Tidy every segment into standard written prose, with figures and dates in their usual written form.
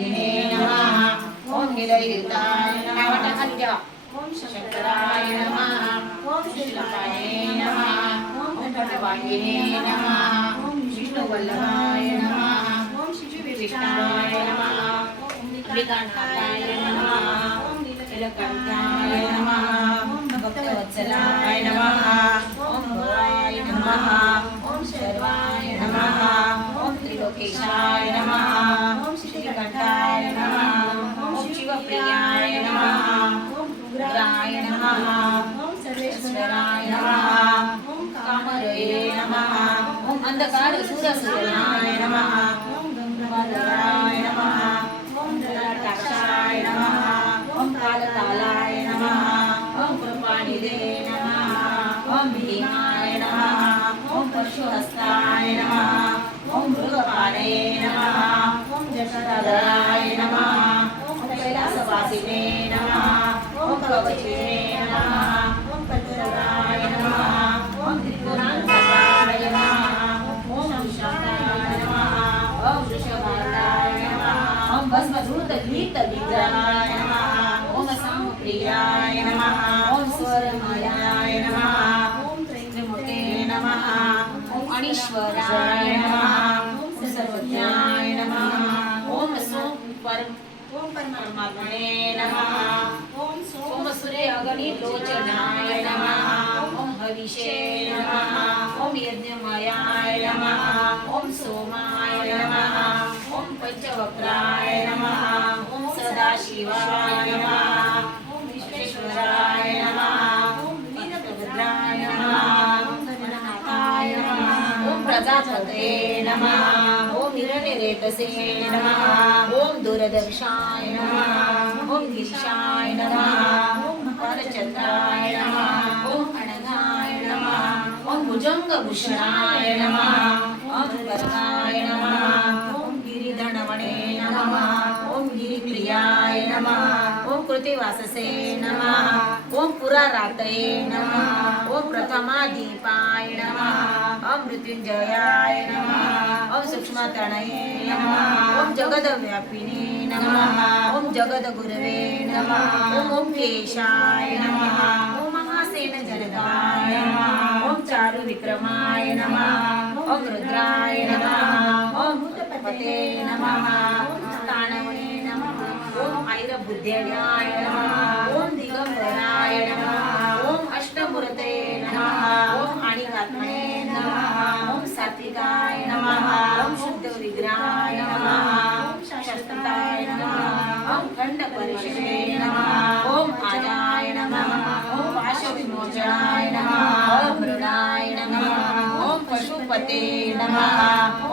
मूर्तिने नमः ओम निलयुताय नमः खाली ठेवा ओम शंकराय नमः ओम श्रीलकाय नमः ओम भटवांगिने नमः ओम विष्णुवल्लभाय नमः ओम श्रीविष्णाय नमः ओम निकांताय नमः ओम नीलकंठाय नमः ओम भक्तवत्सलाय नमः ओम भवाय नमः ओम शर्वाय नमः ओम त्रिलोकेशाय नमः ओम श्रीकंठाय नमः ओम शिवप्रियाय नमः ओम उग्राय नमः ओम सर्वेश्वराय नमः ओम कामरये नमः ओम अंधकार सूरसुराय नमः ओम गंगाधराय नमः ओम जलाटाक्षाय नमः ओम कालकालाय नमः ओम कृपानिधे नमः ओम भीमाय नमः ओम परशुहस्ताय नमः ओम मृगपाणे नमः ओम जटाधराय नमः ओम कैलासवासिने नमः ओम कवचे नमः ओम कल्पतराय नमः ओम त्रिपुरान्तकाय नमः ओम विशालाय नमः ओम वृषभाय नमः ओम भस्मधूतगीतविग्रहाय नमः ओम सामप्रियाय नमः ओम स्वरमयाय नमः ओम त्रैत्रिमूर्ते नमः ओम अनीश्वराय नमः ओम सर्वज्ञाय नमः ओम परमात्मने नमः ओम सूर्य अगणिलोचनाय नमः ओम हविषे नमः ओम यज्ञमयाय नमः ओम सोमाय नमः ओम पंचवक्राय नमः ओम सदाशिवाय नमः ओम विश्वेश्वराय नमः ओम वीरभद्राय नमः ओम गणनाथाय नमः ओम प्रजापते नमः ओम हिरण्यरेतसे नमः ओम दूरदर्शाय नमः ओम गिरिशाय नमः ओम बालचंद्राय नमः ओम अनघाय नमः ओम भुजंगभूषणाय नमः ओम वरदाय नमः ओम गिरिधनवणे नमः ओम गिरिप्रियाय नमः ओम कृतिवाससे नमः ओम पुरारात्रये नमः ओम प्रथमादीपाय नमः ओम मृत्युंजयाय नमः ओम सूक्ष्मतनये नमः ओम जगद्व्यापिने नमः ओम जगद्गुरवे नमः ओम ओंकेशाय नमः ओम महासेन जलदाय नमः ओम चारु विक्रमाय नमः ओम रुद्राय नमः ओम भूतपते नमः ओम स्थानवने नमः ओम ऐरबुद्ध्याय नमः ओम दिगंबराय नमः ओम अष्टमूर्ते नमः ओम अणिकात्मने नमः ओम सात्विकाय नमः ओम शुद्ध विग्रहाय नमः ओम शाश्वताय नमः ओम खंड परिषदे नमः ओम आजाय नमः ओम पाशविमोचनाय नमः ओम मृणाय नमः ओम पशुपते नमः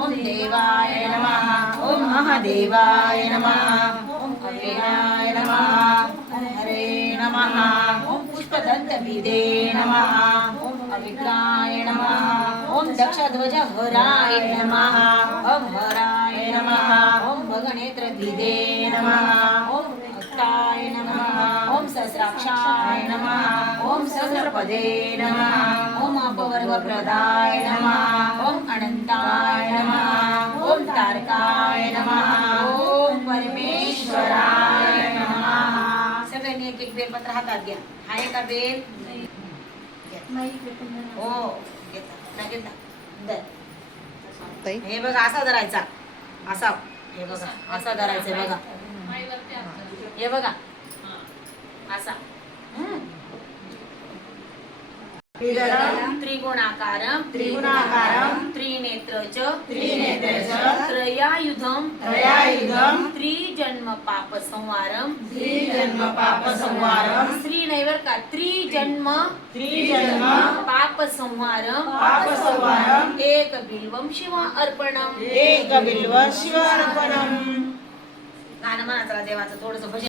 ओम देवाय नमः ओम महादेवाय नमः ओम अव्ययाय नमः ओम हरे नमः ओम पुष्पदन्तविदे नमः ओम अविग्राय नमः ओम दक्षध्वज हराय नमः ओम हराय नमः ओम भगनेत्रविदे नमः ओम भक्ताय नमः ओम सहस्राक्षाय नमः ओम सहस्रपदे नमः ओम अपवर्गप्रदाय नमः ओम अनंताय नमः ओम तारकाय नमः ओम परमेश्वराय नमः सगळ्यांनी एक एक बेलपत्र हातात घ्या आहे का बेल हो घेता घेता दर हे बघा असा धरायचा असा हे बघा असा धरायचा बघा हे बघा असा त्रिगुणाकारं त्रिनेत्रच त्रयायुधं त्रिजन्म पाप संवारं श्रीनैवर का त्रिजन्म पाप संवारं एक बिल्वं शिव अर्पणम गाणं म्हणा चला देवाचं थोडंसं भजन